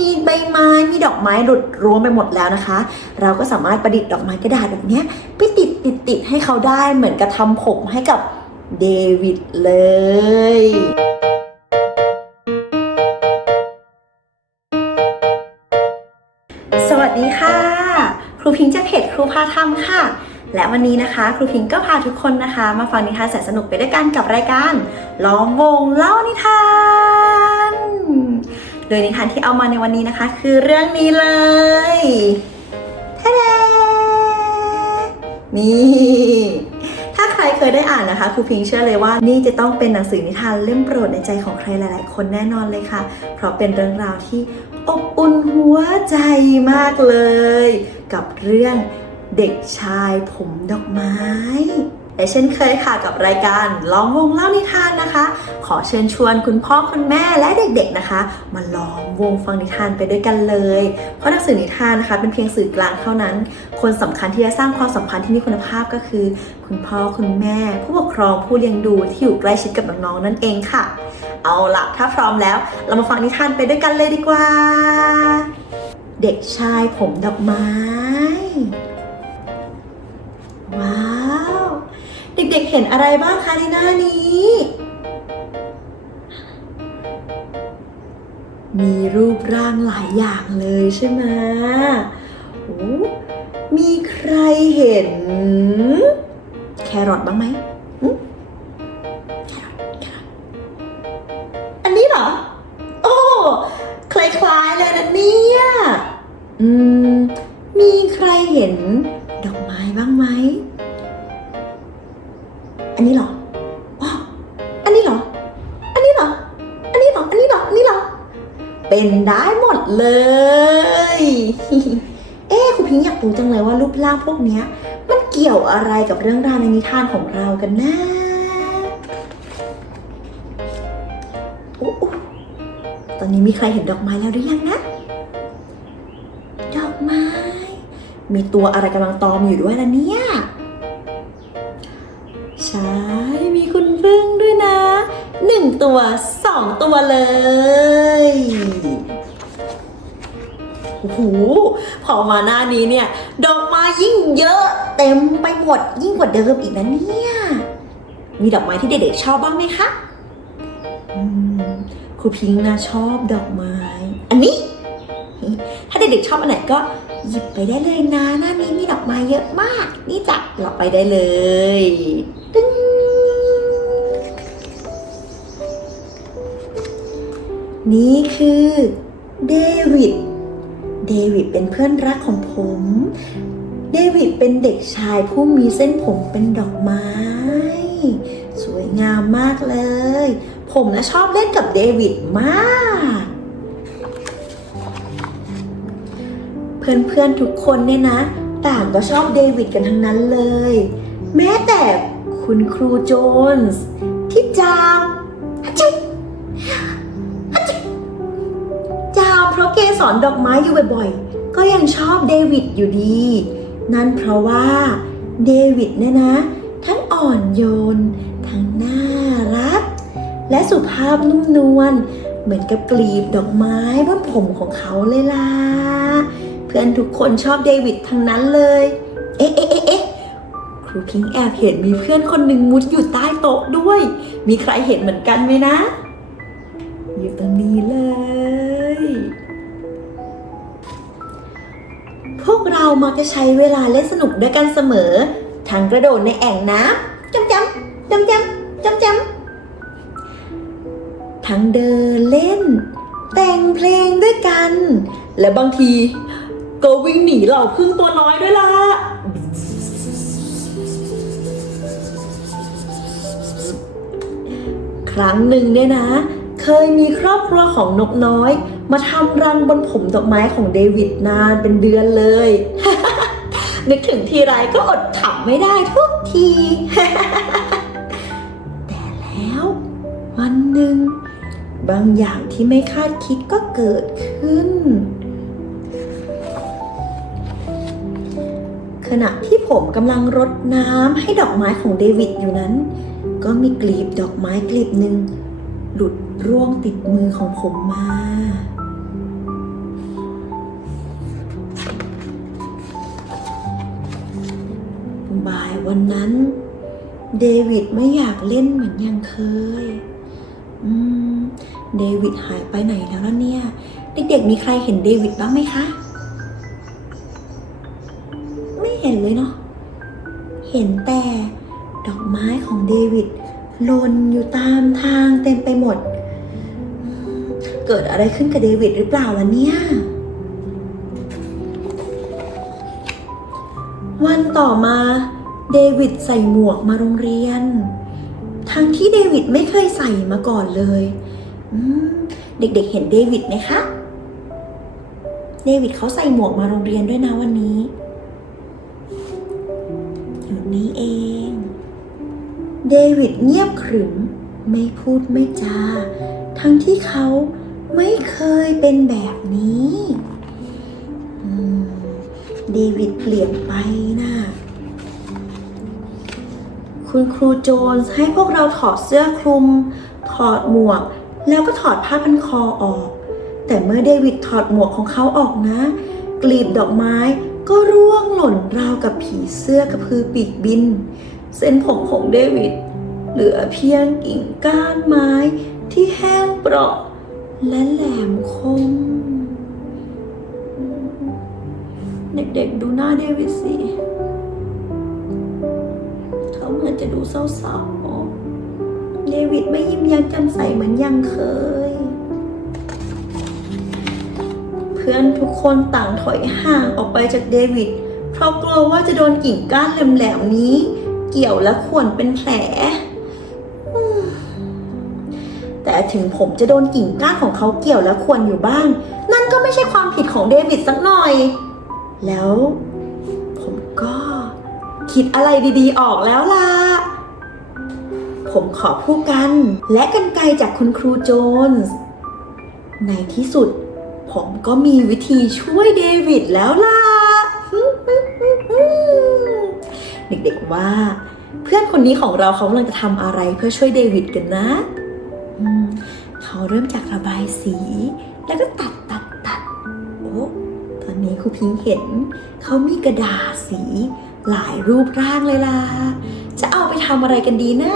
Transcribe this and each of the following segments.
มีใบไม้ มีดอกไม้หลุดรวมไปหมดแล้วนะคะ เราก็สามารถประดิษฐ์ดอกไม้กระดาษแบบนี้ไปติดติดติดให้เขาได้เหมือนกับทำผมให้กับเดวิดเลยสวัสดีค่ะ ครูพิงค์จากเพจครูพาทำค่ะ และวันนี้นะคะ ครูพิงค์ก็พาทุกคนนะคะ มาฟังนิทานแสนสนุกไปด้วยกันกับรายการล้อมวงเล่านิทาน ยนิทานที่เอามาในวันนี้นะคะ คือเรื่องนี้เลยทะเลนี่ ถ้าใครเคยได้อ่านนะคะครูพิงค์เชื่อเลยว่านี่จะต้องเป็นหนังสือนิทานเล่มโปรดในใจของใครหลาย ๆ คนแน่นอนเลยค่ะ เพราะเป็นเรื่องราวที่อบอุ่นหัวใจมากเลย กับเรื่องเด็กชายผมดอกไม้ และเช่นเคยค่ะกับรายการล้อมวงเล่านิทานนะคะ ขอเชิญชวนคุณพ่อคุณแม่และเด็กๆนะคะ มาล้อมวงฟังนิทานไปด้วยกันเลย เพราะหนังสือนิทานนะคะ เป็นเพียงสื่อกลางเท่านั้น คนสำคัญที่จะสร้างความสัมพันธ์ที่มีคุณภาพก็คือ คุณพ่อคุณแม่ ผู้ปกครองผู้เลี้ยงดูที่อยู่ใกล้ชิดกับน้องๆนั่นเองค่ะ เอาละถ้าพร้อมแล้ว เรามาฟังนิทานไปด้วยกันเลยดีกว่า เด็กชายผมดอกไม้ว้า เด็กๆเห็นอะไรบ้างคะในหน้านี้ มีรูปร่างหลายอย่างเลยใช่ไหมโอ้มีใครเห็น แครอทบ้างไหม ได้หมดเลย เอ๊ครูพิงค์อยากรู้จังเลยว่ารูปร่างพวกนี้มันเกี่ยวอะไรกับเรื่องราวในนิทานของเรากันนะอุ๊อุ๊ตอนนี้มีใครเห็นดอกไม้แล้วหรือยังนะ ดอกไม้ มีตัวอะไรกำลังตอมอยู่ด้วยล่ะเนี่ยใช่มีคุณพึ่งด้วยนะหนึ่งตัวสองตัวเลย โอ้โหพอมาหน้านี้เนี่ย ดอกไม้ยิ่งเยอะ เต็มไปหมดยิ่งกว่าเดิมอีกนะเนี่ย มีดอกไม้ที่เด็กๆชอบบ้างไหมคะครูพิงค์นะชอบดอกไม้ อันนี้ ถ้าเด็กๆชอบอันไหนก็หยิบไปได้เลยนะหน้านี้มีดอกไม้เยอะมาก นี่จ้ะเราไปได้เลยตึ้งนี่คือเดวิด เดวิดเป็นเพื่อนรักของผม เดวิดเป็นเด็กชายผู้มีเส้นผมเป็นดอกไม้ สวยงามมากเลย ผมนะชอบเล่นกับเดวิดมาก เพื่อนๆทุกคนเนี่ยนะ ต่างก็ชอบเดวิดกันทั้งนั้นเลย แม้แต่คุณครูโจนส์ที่จาม เพราะเกสรดอกไม้อยู่บ่อยๆ ก็ยังชอบเดวิดอยู่ดี นั่นเพราะว่าเดวิดเนี่ยนะ ทั้งอ่อนโยน ทั้งน่ารัก และสุภาพนุ่มนวลเหมือนกับกลีบดอกไม้บนผมของเขาเลยล่ะ เพื่อนทุกคนชอบเดวิดทั้งนั้นเลย เอ๊ะเอ๊ะเอ๊ะครูพิงแอบเห็นมีเพื่อนคนหนึ่งมุดอยู่ใต้โต๊ะด้วย มีใครเห็นเหมือนกันไหมนะ อยู่ตรงนี้เลย เรามักจะใช้เวลาเล่นสนุกด้วยกันเสมอ ทั้งกระโดดในแอ่งน้ำจำจำจำจำจำจำทั้งเดินเล่น แต่งเพลงด้วยกัน และบางที ก็วิ่งหนีเหล่าพึ่งตัวน้อยด้วยล่ะครั้งหนึ่งเนี่ยนะ เคยมีครอบครัวของนกน้อย มาทำรังบนผมดอกไม้ของเดวิดนานเป็นเดือนเลย นึกถึงทีไรก็อดขำไม่ได้ทุกที แต่แล้ววันหนึ่ง บางอย่างที่ไม่คาดคิดก็เกิดขึ้น ขณะที่ผมกำลังรดน้ำให้ดอกไม้ของเดวิดอยู่นั้น ก็มีกลีบดอกไม้กลีบหนึ่งหลุดร่วงติดมือของผมมา วันนั้น เดวิดไม่อยากเล่นเหมือนอย่างเคย อืม เดวิดหายไปไหนแล้วล่ะเนี่ย เด็กๆมีใครเห็นเดวิดบ้างไหมคะ ไม่เห็นเลยเนาะ เห็นแต่ดอกไม้ของเดวิดลนอยู่ตามทางเต็มไปหมด เกิดอะไรขึ้นกับเดวิดหรือเปล่าล่ะเนี่ย วันต่อมา เดวิดใส่หมวกมาโรงเรียน ทั้งที่เดวิดไม่เคยใส่มาก่อนเลยเด็กๆเห็นเดวิดไหมคะ เดวิดเขาใส่หมวกมาโรงเรียนด้วยนะวันนี้อยู่นี่เอง เดวิดเงียบขรึม ไม่พูดไม่จา ทั้งที่เขาไม่เคยเป็นแบบนี้ เดวิดเปลี่ยนไปน่ะ คุณครูโจนส์ให้พวกเราถอดเสื้อคลุม ถอดหมวก แล้วก็ถอดผ้าพันคอออก แต่เมื่อเดวิดถอดหมวกของเขาออกนะ กลีบดอกไม้ก็ร่วงหล่นราวกับผีเสื้อกระพือปีกบิน เส้นผมของเดวิดเหลือเพียงกิ่งก้านไม้ที่แห้งเปราะ และแหลมคม เด็กๆดูหน้าเดวิดสิ จะดูเศร้าๆ เดวิดไม่ยิ้มย้มแจ่มใสเหมือนยังเคย เพื่อนทุกคนต่างถอยห่างออกไปจากเดวิด เพราะกลัวว่าจะโดนกิ่งก้านแหลมๆนี้ เกี่ยวและข่วนเป็นแผล แต่ถึงผมจะโดนกิ่งก้านของเขาเกี่ยวและข่วนอยู่บ้าง นั่นก็ไม่ใช่ความผิดของเดวิดสักหน่อย แล้วผมก็คิดอะไรดีๆ ออกแล้วล่ะ ผมขอผู้กัน และกันไกลจากคุณครูโจนส์ ในที่สุด ผมก็มีวิธีช่วยเดวิดแล้วล่ะ เด็กๆว่า เพื่อนคนนี้ของเราเขากำลังจะทำอะไรเพื่อช่วยเดวิดกันนะ เขาเริ่มจากระบายสี แล้วก็ตัดตัดตัดโอ้ตอนนี้ครูพิงค์เห็น เขามีกระดาษสีหลายรูปร่างเลยล่ะ จะเอาไปทำอะไรกันดีนะ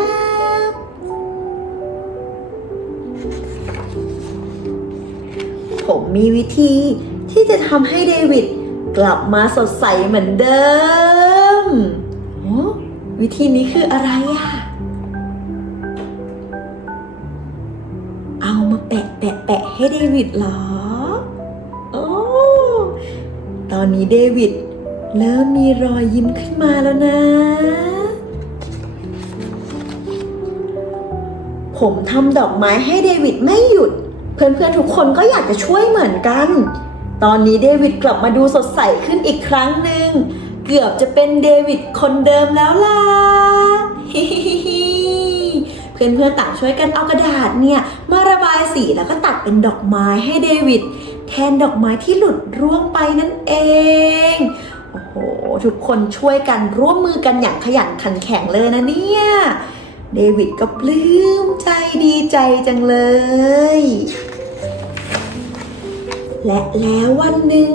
มีวิธีที่จะทำให้เดวิดกลับมาสดใสเหมือนเดิมโอ้วิธีนี้คืออะไรอะเอามาแปะแปะแปะให้เดวิดเหรอ โอ้ ตอนนี้เดวิดเริ่มมีรอยยิ้มขึ้นมาแล้วนะ ผมทำดอกไม้ให้เดวิดไม่หยุด เพื่อนๆทุกคนก็อยากจะช่วยเหมือนกัน ตอนนี้เดวิดกลับมาดูสดใสขึ้นอีกครั้งหนึ่ง เกือบจะเป็นเดวิดคนเดิมแล้วล่ะฮิฮิฮิเพื่อนๆต่างช่วยกันเอากระดาษเนี่ย มาระบายสีแล้วก็ตัดเป็นดอกไม้ให้เดวิดแทนดอกไม้ที่หลุดร่วงไปนั่นเองโอ้โหทุกคนช่วยกันร่วมมือกันอย่างขยันขันแข็งเลยนะเนี่ยเดวิดก็ปลื้มใจดีใจจังเลย และแล้ววันหนึ่ง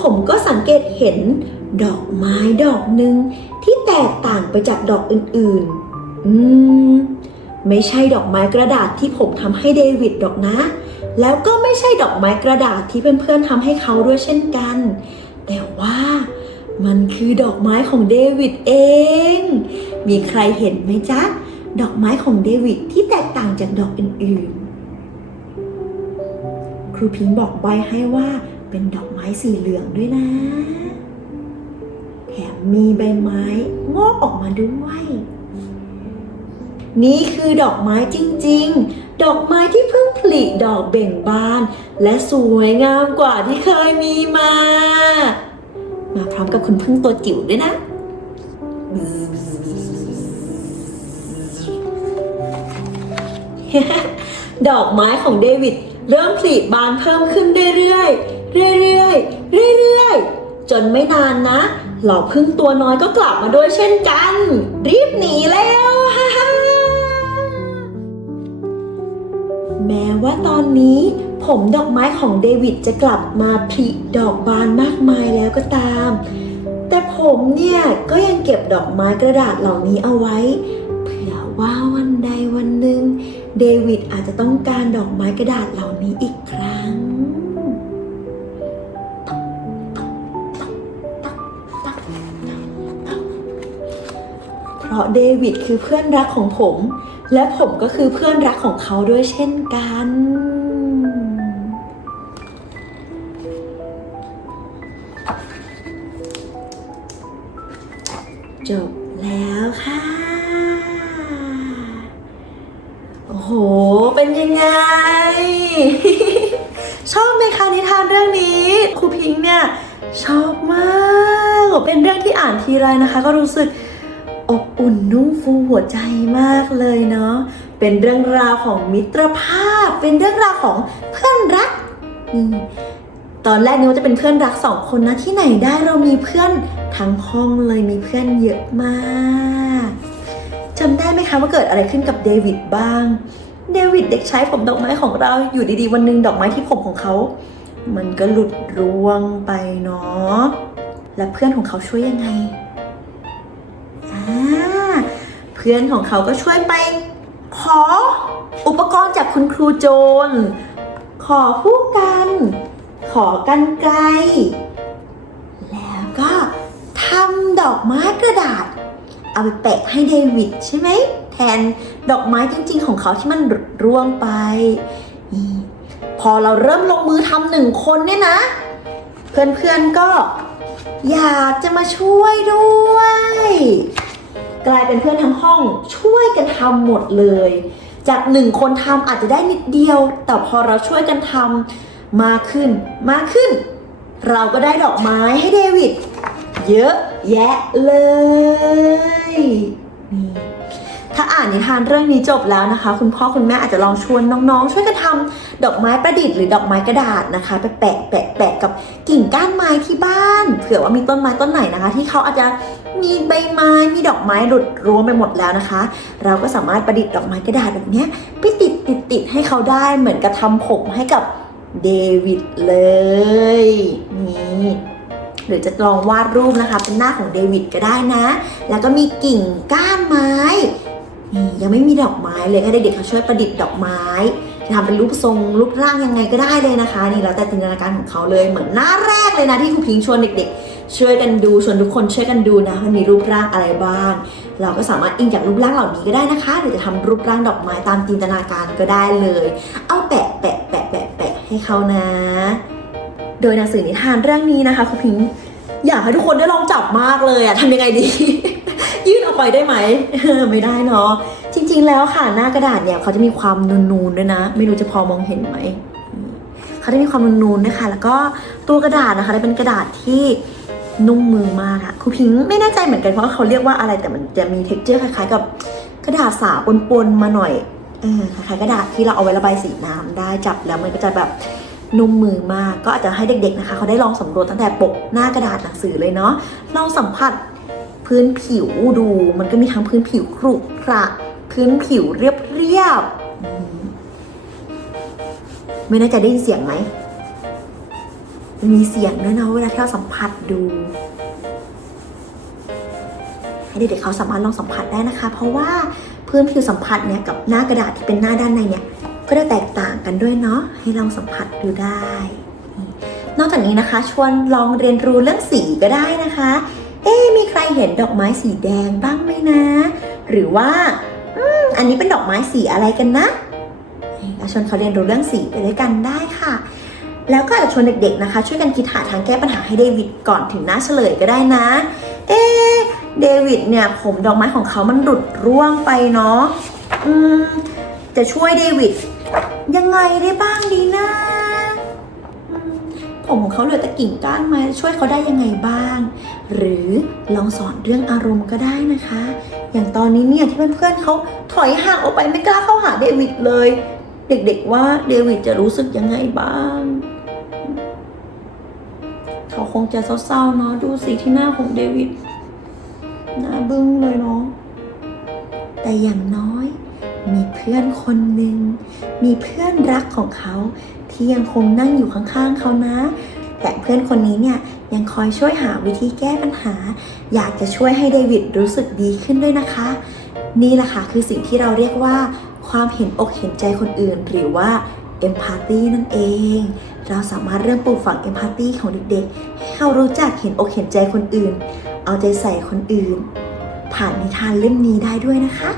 ผมก็สังเกตเห็นดอกไม้ดอกหนึ่งที่แตกต่างไปจากดอกอื่นๆ อืม ไม่ใช่ดอกไม้กระดาษที่ผมทำให้เดวิดดอกนะ แล้วก็ไม่ใช่ดอกไม้กระดาษที่เพื่อนๆทำให้เขาด้วยเช่นกัน แต่ว่ามันคือดอกไม้ของเดวิดเอง มีใครเห็นไหมจ๊ะ ดอกไม้ของเดวิดที่แตกต่างจากดอกอื่นๆ ครูพิงบอกใบให้ว่าเป็นดอกไม้สีเหลืองด้วยนะ แถมมีใบไม้งอกออกมาด้วย นี่คือดอกไม้จริง ๆ ดอกไม้ที่เพิ่งผลิดอกเบ่งบาน และสวยงามกว่าที่เคยมีมา มาพร้อมกับคุณพึ่งตัวจิ๋วด้วยนะดอกไม้ของเดวิด เริ่มผลิบานเพิ่มขึ้นเรื่อยๆ เรื่อยๆ เรื่อยๆ จนไม่นานนะเหล่าพึ่งตัวน้อยก็กลับมาด้วยเช่นกัน รีบหนีแล้วฮ่าฮ่าแม้ว่าตอนนี้ผมดอกไม้ของเดวิดจะกลับมาผลิดอกบานมากมายแล้วก็ตาม แต่แต่ผมเนี่ยก็ยังเก็บดอกไม้กระดาษเหล่านี้เอาไว้ เผื่อว่าวันใดวันหนึ่ง เดวิดอาจจะต้องการดอกไม้กระดาษเหล่านี้อีกครั้ง เพราะเดวิดคือเพื่อนรักของผม และผมก็คือเพื่อนรักของเขาด้วยเช่นกันิงเนี่ยชอบมากเป็นเรื่องที่อ่านทีไรนะคะ ก็รู้สึกอบอุ่นนุ่มฟูหัวใจมากเลยเนาะเป็นเรื่องราวของมิตรภาพ เป็นเรื่องราวของเพื่อนรักตอนแรกนึกว่าจะเป็นเพื่อนรักสองคนนะที่ไหนได้เรามีเพื่อนทั้งห้องเลยมีเพื่อนเยอะมากจำได้ไหมคะว่าเกิดอะไรขึ้นกับเดวิดบ้าง เดวิดเด็กชายผมดอกไม้ของเราอยู่ดีๆ วันหนึ่งดอกไม้ที่ผมของเขา มันก็หลุดร่วงไปเนาะ และเพื่อนของเขาช่วยยังไงอ่าเพื่อนของเขาก็ช่วยไป ขออุปกรณ์จากคุณครูโจนขอผู้กัน ขอกันไกล แล้วก็ทำดอกไม้กระดาษ เอาไปแปะให้เดวิดใช่ไหม แทนดอกไม้จริงๆของเขาที่มันร่วงไปนี่ อเราเริ่มลงมือทำหนึ่งคนเนี่ยนะ เพื่อนๆก็อยากจะมาช่วยด้วย กลายเป็นเพื่อนทั้งห้องช่วยกันทำหมดเลย จากหนึ่งคนทำอาจจะได้นิดเดียว แต่พอเราช่วยกันทำมากขึ้นมากขึ้น เราก็ได้ดอกไม้ให้เดวิดเยอะแยะเลยนี่ ถ้าอ่านนิทานเรื่องนี้จบแล้วนะคะ คุณพ่อคุณแม่อาจจะลองชวนน้องๆ ช่วยกันทำดอกไม้ประดิษฐ์หรือดอกไม้กระดาษนะคะไปแปะแปะแปะกับกิ่งก้านไม้ที่บ้าน เผื่อว่ามีต้นไม้ต้นไหนนะคะ ที่เขาอาจจะมีใบไม้มีดอกไม้หลุดรวมไปหมดแล้วนะคะ เราก็สามารถประดิษฐ์ดอกไม้กระดาษแบบนี้ไปติดติดติดให้เขาได้เหมือนกับทำผมให้กับเดวิดเลยนี่หรือจะลองวาดรูปนะคะ เป็นหน้าของเดวิดก็ได้นะ แล้วก็มีกิ่งก้านไม้ ยังไม่มีดอกไม้เลยให้เด็กๆเขาช่วยประดิษฐ์ดอกไม้ จะทำเป็นรูปทรงรูปร่างยังไงก็ได้เลยนะคะ นี่แล้วแต่จินตนาการของเขาเลยเหมือนหน้าแรกเลยนะที่ครูพิงค์ชวนเด็ก ๆ ช่วยกันดูชวนทุกคนช่วยกันดูนะมันมีรูปร่างอะไรบ้าง เราก็สามารถอิงจากรูปร่างเหล่านี้ก็ได้นะคะหรือจะทำรูปร่างดอกไม้ตามจินตนาการก็ได้เลย เอาแปะแปะแปะแปะแปะให้เขานะ โดยหนังสือนิทานเรื่องนี้นะคะครูพิงค์อยากให้ทุกคนได้ลองจับมากเลยอะทำยังไงดี ยื่นออกไปได้ไหม ไม่ได้เนาะ จริงๆแล้วค่ะหน้ากระดาษเนี่ยเขาจะมีความนูนๆด้วยนะ ไม่รู้จะพอมองเห็นไหม เขาจะมีความนูนๆนะคะ แล้วก็ตัวกระดาษนะคะจะเป็นกระดาษที่นุ่มมือมากอะครูพิงค์ไม่แน่ใจเหมือนกันเพราะว่าเขาเรียกว่าอะไรแต่มันจะมี t e x t อร์คล้ายๆ กับกระดาษสาปนๆมาหน่อยออคล้ายๆกระดาษที่เราเอาไว้ระบายสีน้ำได้จับแล้วมันก็จะแบบนุ่มมือมาก ก็อาจจะให้เด็กๆนะคะ เขาได้ลองสำรวจตั้งแต่ปกหน้ากระดาษหนังสือเลยเนาะลองสัมผัส พื้นผิวดู มันก็มีทั้งพื้นผิวครุขระพื้นผิวเรียบๆอืมไม่น่ใจะได้ยินเสียงไหมมันมีเสียงด้วยนะเวลาที่เราสัมผัสดู ให้เด็กๆเขาสามารถลองสัมผัสได้นะคะ เพราะว่าพื้นผิวสัมผัสเนี่ยกับหน้ากระดาษที่เป็นหน้าด้านในเนี่ย ก็จะแตกต่างกันด้วยเนาะให้ลองสัมผัสดูได้ นอกจากนี้นะคะ ชวนลองเรียนรู้เรื่องสีก็ได้นะคะ มีใครเห็นดอกไม้สีแดงบ้างไหมนะ หรือว่าอืมอันนี้เป็นดอกไม้สีอะไรกันนะเราชวนเขาเรียนรู้เรื่องสีไปด้วยกันได้ค่ะ แล้วก็อาจจะชวนเด็กๆนะคะ ช่วยกันคิดหาทางแก้ปัญหาให้เดวิดก่อนถึงหน้าเฉลยก็ได้นะ เอ๊เดวิดเนี่ยผมดอกไม้ของเขามันหลุดร่วงไปเนาะอืมจะช่วยเดวิดยังไงได้บ้างดีนะผมของเขาเหลือแต่กิ่งก้านไม้ช่วยเขาได้ยังไงบ้าง หรือลองสอนเรื่องอารมณ์ก็ได้นะคะ อย่างตอนนี้เนี่ยที่เพื่อนๆเขาถอยห่างออกไปไม่กล้าเข้าหาเดวิดเลย เด็กๆว่าเดวิดจะรู้สึกยังไงบ้าง เขาคงจะเศร้าๆเนาะดูสีที่หน้าของเดวิดหน้าบึ้งเลยเนาะแต่อย่างน้อย มีเพื่อนคนหนึ่งมีเพื่อนรักของเขาที่ยังคงนั่งอยู่ข้างๆเขานะ แต่เพื่อนคนนี้เนี่ยยังคอยช่วยหาวิธีแก้ปัญหา อยากจะช่วยให้เดวิดรู้สึกดีขึ้นด้วยนะคะ นี่แหละค่ะคือสิ่งที่เราเรียกว่า ความเห็นอกเห็นใจคนอื่น หรือว่า empathy นั่นเอง เราสามารถเริ่มปลูกฝัง empathy ของเด็กๆ ให้เขารู้จักเห็นอกเห็นใจคนอื่น เอาใจใส่คนอื่น ผ่านนิทานเล่มนี้ได้ด้วยนะคะ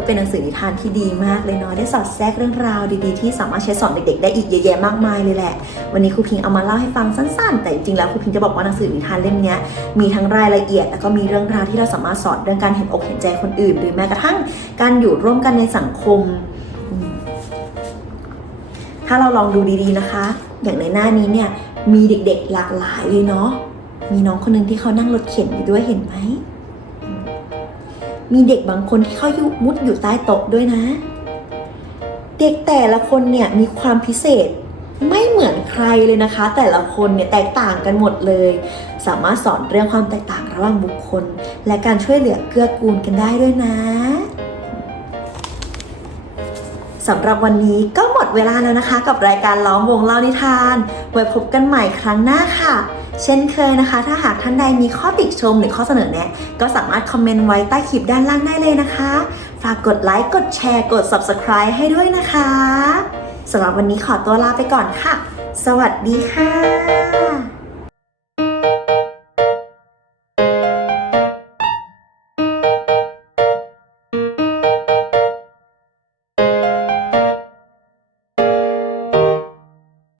ก็เป็นหนังสือนิทานที่ดีมากเลยเนาะได้สอดแทรกเรื่องราวดีๆ ที่สามารถใช้สอนเด็กๆ ได้อีกเยอะแยะมากมายเลยแหละ วันนี้ครูพิงเอามาเล่าให้ฟังสั้นๆ แต่จริงๆแล้วครูพิงจะบอกว่าหนังสือนิทานเล่มนี้มีทั้งรายละเอียดแล้วก็มีเรื่องราวที่เราสามารถสอนเรื่องการเห็นอกเห็นใจคนอื่น หรือแม้กระทั่งการอยู่ร่วมกันในสังคม ถ้าเราลองดูดีๆนะคะ อย่างในหน้านี้เนี่ยมีเด็กๆหลากหลายเลยเนาะมีน้องคนหนึ่งที่เขานั่งรถเข็นอยู่ด้วยเห็นไหม มีเด็กบางคนที่เขาอยู่มุดอยู่ใต้โต๊ะด้วยนะ เด็กแต่ละคนเนี่ยมีความพิเศษไม่เหมือนใครเลยนะคะ แต่ละคนเนี่ยแตกต่างกันหมดเลย สามารถสอนเรื่องความแตกต่างระหว่างบุคคล และการช่วยเหลือเกื้อกูลกันได้ด้วยนะสำหรับวันนี้ก็หมดเวลาแล้วนะคะ กับรายการล้อมวงเล่านิทาน ไว้พบกันใหม่ครั้งหน้าค่ะ เช่นเคยนะคะ ถ้าหากท่านใดมีข้อติชมหรือข้อเสนอแนะ ก็สามารถคอมเมนต์ไว้ใต้คลิปด้านล่างได้เลยนะคะ ฝากกดไลค์ กดแชร์ กด Subscribe ให้ด้วยนะคะสำหรับวันนี้ขอตัวลาไปก่อนค่ะ สวัสดีค่ะ